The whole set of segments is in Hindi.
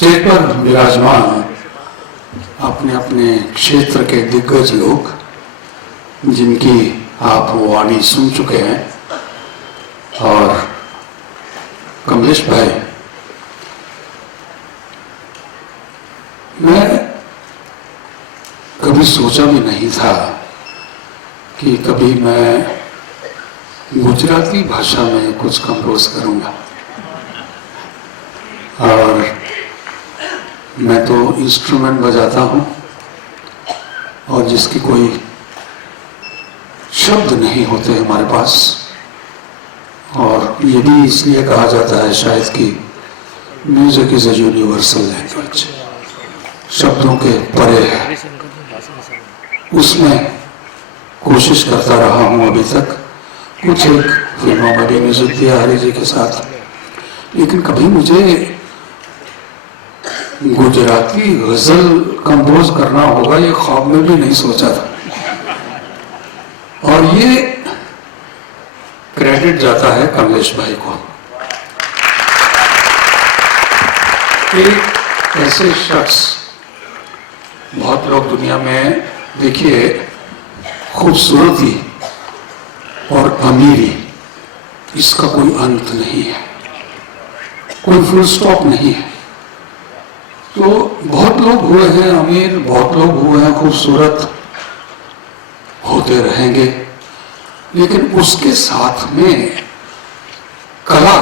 स्टेज पर विराजमान अपने अपने क्षेत्र के दिग्गज लोग जिनकी आप वाणी सुन चुके हैं, और कमलेश भाई, मैं कभी सोचा भी नहीं था कि कभी मैं गुजराती भाषा में कुछ कंपोज करूंगा। और मैं तो इंस्ट्रूमेंट बजाता हूं और जिसकी कोई शब्द नहीं होते हमारे पास, और ये भी इसलिए कहा जाता है शायद कि music is a universal language, शब्दों के परे है। उसमें कोशिश करता रहा हूं अभी तक, कुछ एक फिल्मों में भी म्यूजिक दिया हरि जी के साथ, लेकिन कभी मुझे गुजराती गजल कंपोज करना होगा ये ख्वाब में भी नहीं सोचा था। और ये क्रेडिट जाता है कमलेश भाई को। एक ऐसे शख्स, बहुत लोग दुनिया में देखिए खूबसूरती और अमीरी इसका कोई अंत नहीं है, कोई फुल स्टॉप नहीं है। तो बहुत लोग हुए हैं अमीर, बहुत लोग हुए हैं खूबसूरत, होते रहेंगे, लेकिन उसके साथ में कला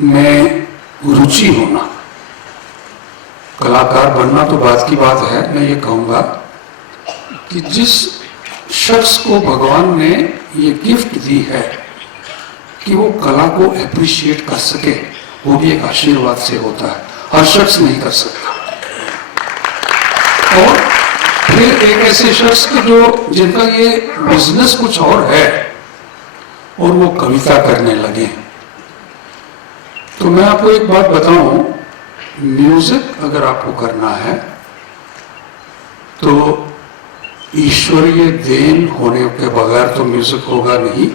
में रुचि होना, कलाकार बनना तो बात की बात है। मैं ये कहूँगा कि जिस शख्स को भगवान ने ये गिफ्ट दी है कि वो कला को एप्रिशिएट कर सके, वो भी एक आशीर्वाद से होता है, हर शख्स नहीं कर सकता। और फिर एक ऐसे शख्स के जो जिनका ये बिजनेस कुछ और है और वो कविता करने लगे। तो मैं आपको एक बात बताऊं, म्यूजिक अगर आपको करना है तो ईश्वरीय देन होने के बगैर तो म्यूजिक होगा नहीं,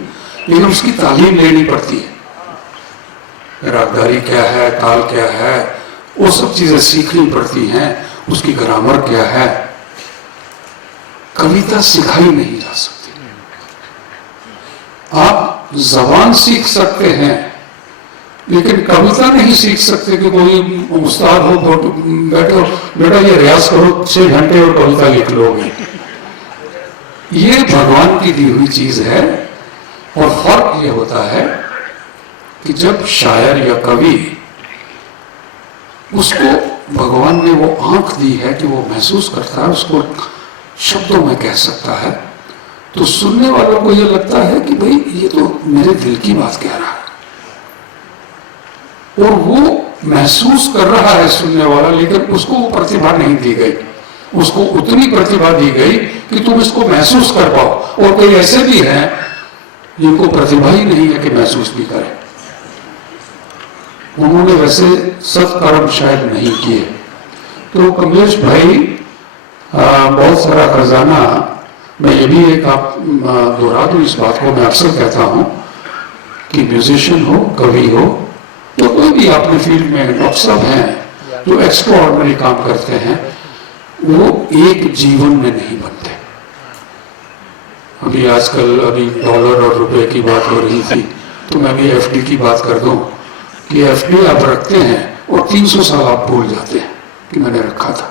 लेकिन उसकी तालीम लेनी पड़ती है। रागदारी क्या है, ताल क्या है, वो सब चीजें सीखनी पड़ती हैं, उसकी ग्रामर क्या है। कविता सिखाई नहीं जा सकती। आप जबान सीख सकते हैं लेकिन कविता नहीं सीख सकते कि कोई उस्ताद हो बैठो बेटा ये रियाज करो 6 घंटे और कविता लिख लोगे। ये भगवान की दी हुई चीज है। और फर्क ये होता है कि जब शायर या कवि, उसको भगवान ने वो आंख दी है कि वो महसूस करता है, उसको शब्दों में कह सकता है, तो सुनने वालों को ये लगता है कि भाई ये तो मेरे दिल की बात कह रहा है, और वो महसूस कर रहा है सुनने वाला, लेकिन उसको वो प्रतिभा नहीं दी गई। उसको उतनी प्रतिभा दी गई कि तुम इसको महसूस कर पाओ। और कई ऐसे भी हैं जिनको प्रतिभा ही नहीं है कि महसूस भी करें। उन्होंने वैसे सत्कर्म शायद नहीं किए। तो कमलेश भाई बहुत सारा खजाना, मैं ये भी एक आप दोहरा दूं इस बात को, मैं अक्सर कहता हूं कि म्यूजिशियन हो, कवि हो, तो कोई भी अपने फील्ड में डॉक्टर साहब हैं जो एक्स्ट्राऑर्डिनरी काम करते हैं, वो एक जीवन में नहीं बनते। अभी आजकल अभी डॉलर और रुपए की बात हो रही थी, तो मैं भी एफडी की बात कर दूं कि एफडी आप रखते हैं और 300 साल आप भूल जाते हैं कि मैंने रखा था,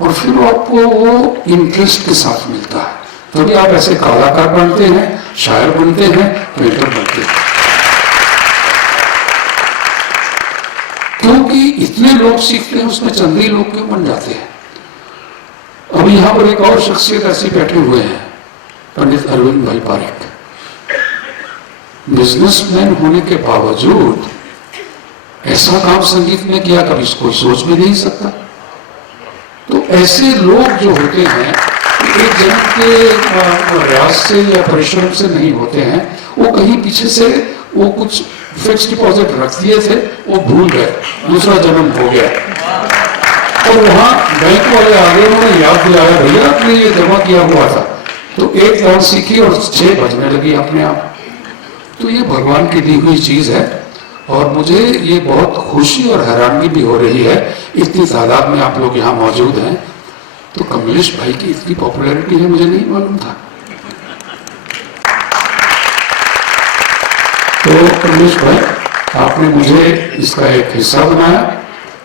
और फिर आपको वो इंटरेस्ट के साथ मिलता है। तभी आप ऐसे कलाकार बनते हैं, शायर बनते हैं, पेंटर बनते हैं, क्योंकि इतने लोग सीखते हैं उसमें चंद ही लोग क्यों बन जाते हैं। अभी यहां पर एक और शख्सियत ऐसी बैठे हुए हैं, पंडित अरविंद भाई पारिक, बिजनेसमैन होने के बावजूद ऐसा काम संगीत में किया कभी कोई सोच भी नहीं सकता। तो ऐसे लोग जो होते हैं एक जन के रियाज से या परिश्रम से नहीं होते हैं, वो कहीं पीछे से वो कुछ फिक्स डिपॉजिट रख दिए थे, वो भूल गए, दूसरा जन्म हो गया, और वहां बैंक वाले आगे उन्होंने याद दिलाया भैया आपने ये जमा किया हुआ था, तो एक लाइन सीखी और 6 बजने लगी अपने आप। तो ये भगवान की दी हुई चीज है। और मुझे ये बहुत खुशी और हैरानगी भी हो रही है, इतनी तादाद में आप लोग यहाँ मौजूद हैं। तो कमलेश भाई की इतनी पॉपुलैरिटी है, मुझे नहीं मालूम था। तो कमलेश भाई, आपने मुझे इसका एक हिस्सा बनाया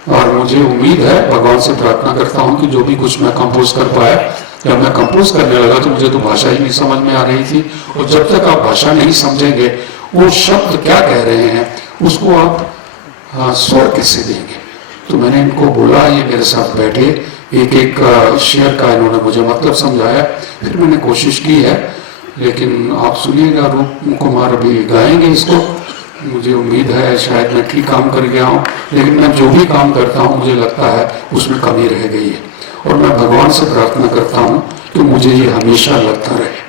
और मुझे उम्मीद है, भगवान से प्रार्थना करता हूँ कि जो भी कुछ मैं कंपोज कर पाया, जब मैं कंपोज करने लगा तो मुझे तो भाषा ही नहीं समझ में आ रही थी। और जब तक आप भाषा नहीं समझेंगे वो शब्द क्या कह रहे हैं, उसको आप स्वर कैसे देंगे। तो मैंने इनको बोला, ये मेरे साथ बैठे, एक एक शेयर का इन्होंने मुझे मतलब समझाया, फिर मैंने कोशिश की है। लेकिन आप सुनिएगा, रूप कुमार अभी गाएंगे इसको, मुझे उम्मीद है शायद मैं ठीक काम कर गया हूँ, लेकिन मैं जो भी काम करता हूँ मुझे लगता है उसमें कमी रह गई है। और मैं भगवान से प्रार्थना करता हूँ कि मुझे ये हमेशा लगता रहे।